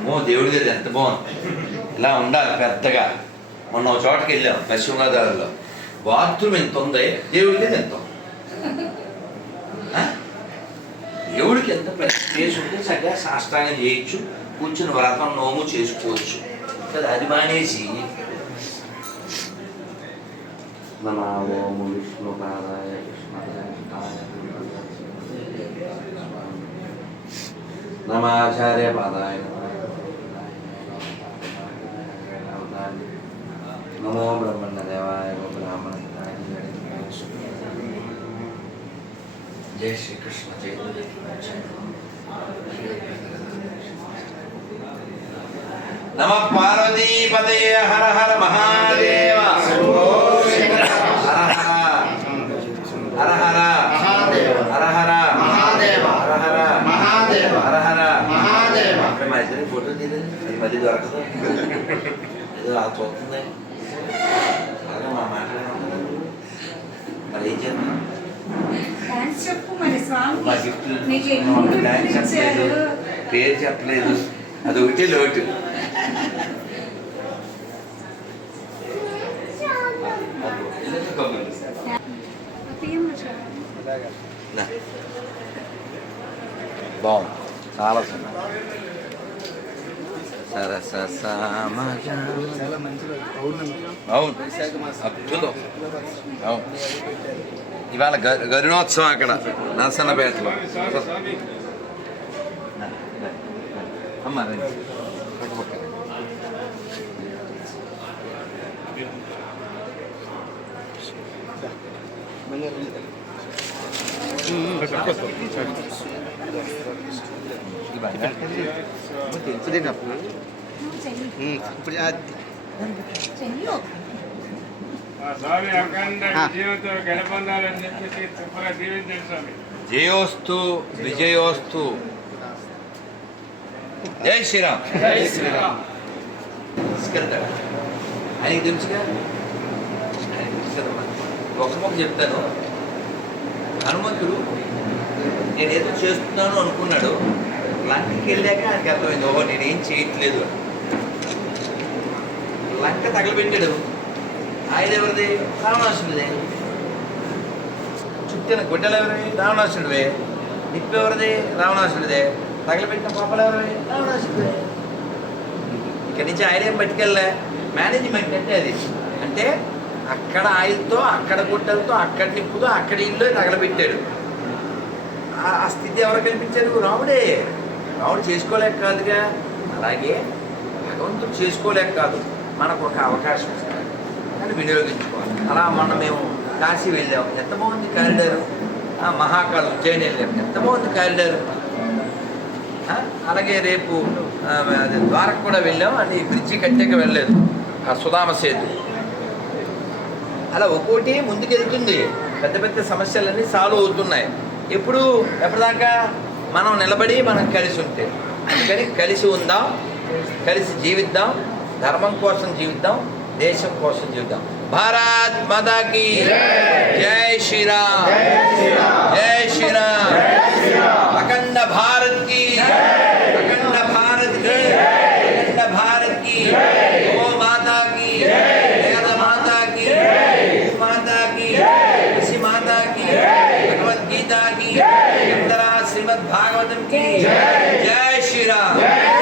అమ్మో దేవుడి గది ఎంత బాగుంది ఇలా ఉండాలి పెద్దగా మొన్న ఒక చోటకి వెళ్ళాం పశ్చిమ గోదావరిలో బాత్రూమ్ ఎంత ఉంది దేవుడి గది ఎంత దేవుడికి ఎంత పెద్ద స్పేస్ ఉంటే చక్కగా సాష్టాంగం చేయొచ్చు కూర్చుని వ్రతం నోము చేసుకోవచ్చు కదా అది మానేసి నమావోము విష్ణుపాదాయ కృష్ణ నమాచార్య పాదాయ నమో బ్రహ్మణ దేవాయ బ్రాహ్మణ జై శ్రీకృష్ణ చైతన్య నమ పార్వతీపదే హర హర మహాదేవ హర హర మహాదేవ హర హర మహాదేవ హర హర మహాదేవ హర హర మహాదేవ మా ఇద్దరి ఫోటో తీయలేదు అది మళ్ళీ దొరకదు ఏదో అలా చూస్తుంది అలాగే మా మాట్లాడాలి మరి ఏం చేద్దాం థ్యాంక్స్ చెప్పు మరి నీకు ఇచ్చారు? పేరు చెప్పలేదు. అది ఒకటే లోటు. తీయమ్మ చాలు. నా. సరస సామజం. అవును. అద్భుతం అవును. ఇవాళ గ- గరుడోత్సవం అక్కడ నరసన్నపేటలో. అమ్మ రండి. జయోస్తు విజయోస్తు. జై శ్రీరామ్. జై శ్రీరామ్. ఆయనకి తెలుసుగా? ఆయనకి తెలుసు కదమ్మా. ఒక చెప్తాను. హనుమంతుడు నేను ఏదో చేస్తున్నాను అనుకున్నాడు. లంకకి వెళ్ళాక ఆయనకి అర్థమైంది ఓహో నేనేం చేయట్లేదు. లంక తగలబెట్టాడు. ఆయన ఎవరిది? రావణాసుడిదే చుట్టిన గుడ్డలు ఎవరివి? రావణాసుడివే నిప్పు ఎవరిది? రావణాసుడిదే తగలబెట్టిన పాపలు ఎవరివి? రావణాసుడిదే ఇక్కడి నుంచి ఆయనేం పట్టుకెళ్ళలే? మేనేజ్మెంట్ అంటే అది. అంటే అక్కడ ఆయిల్తో అక్కడ గుడ్డలతో అక్కడ నిప్పుతో అక్కడ ఇల్లు తగలబెట్టాడు. ఆ- స్థితి ఎవరు కల్పించారు రాముడే. రాముడు చేసుకోలేక కాదుగా. అలాగే భగవంతుడు చేసుకోలేక కాదు. మనకు ఒక అవకాశం ఇస్తాడు కానీ వినియోగించుకోవాలి. అలా మొన్న మేము కాశీ వెళ్ళాం. ఎంత బాగుంది కారిడారు? మహాకాళ ఉజ్జయిని వెళ్ళాం ఎంత బాగుంది కారిడారు? అలాగే రేపు అది ద్వారకు కూడా వెళ్ళాం. అది బ్రిడ్జి కట్టాక వెళ్ళలేదు. ఆ సుధామ సేతు. అలా ఒక్కోటి ముందుకెళ్తుంది. పెద్ద పెద్ద సమస్యలన్నీ సాల్వ్ అవుతున్నాయి. ఎప్పుడు ఎప్పటిదాకా మనం నిలబడి మనం కలిసి ఉంటే అందుకని కలిసి ఉందాం కలిసి జీవిద్దాం ధర్మం కోసం జీవిద్దాం దేశం కోసం జీవిద్దాం. భారత్ మాతాకి జై. శ్రీరామ్. జై శ్రీరామ్. की। जय। की। जय। श्री राम।